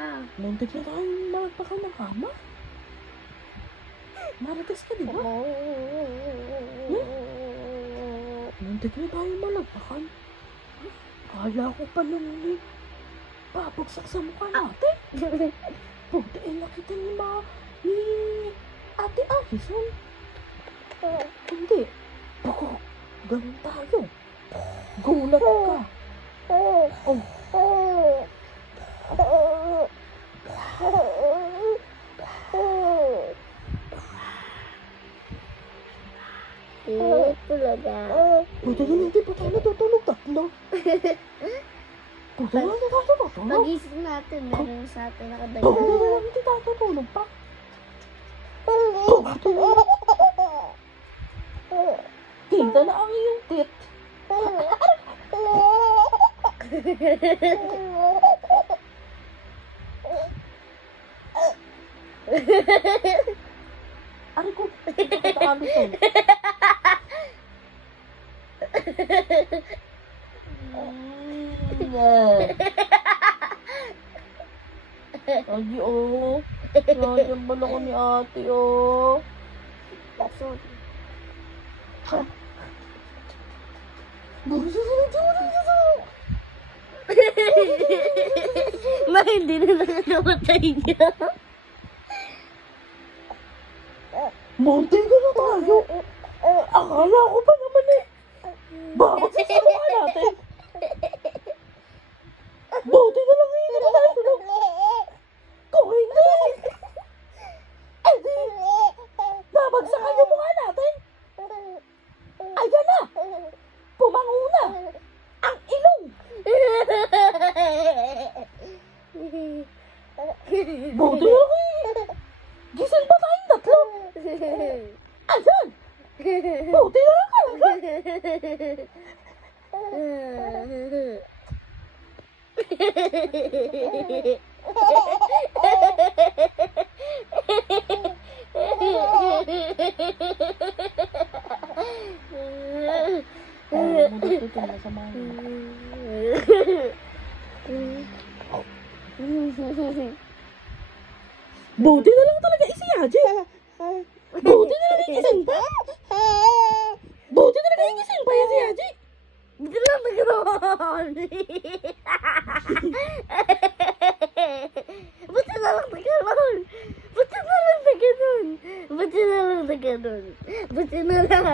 kama. Muntik na tayong malagpakan ng kama. Marites ka, di ba? Muntik na tayong malagpakan. Kala ko pa nung babagsak sa mukha natin. Puti nakita ni Ate Allison. Hindi. Baka ganun tayo. Gulat ka. Talaga. Puti na hindi pa tayo natutulog tatlo. Puti na hindi tayo natutulog. Pag-isip natin, meron sa atin nakadagdag. Puti na hindi tayo natutulog pa. Kita na ang iyong tit. Ari ko, ito Allison. Agi Layan ba ako ni ate Ma, hindi na nakakamatay niya. Munting ka na tayo. Akala ko pa naman bakit sa mukha natin? Buti na lang hindi na tayo tulog. Kung hindi, edi, nabagsakan yung mukha natin. Ayan na, pumango na ang ilong. Buti na lang gising pa tayong tatlo. Ayan, buti na lang talaga. Buti na lang talaga si Yaji. Buti na lang igising pa. Buti na lang igising pa si Yaji. Buti na lang naganoon. Buti na lang naganoon. Buti na lang naganoon. Buti na lang naganoon. Buti na lang.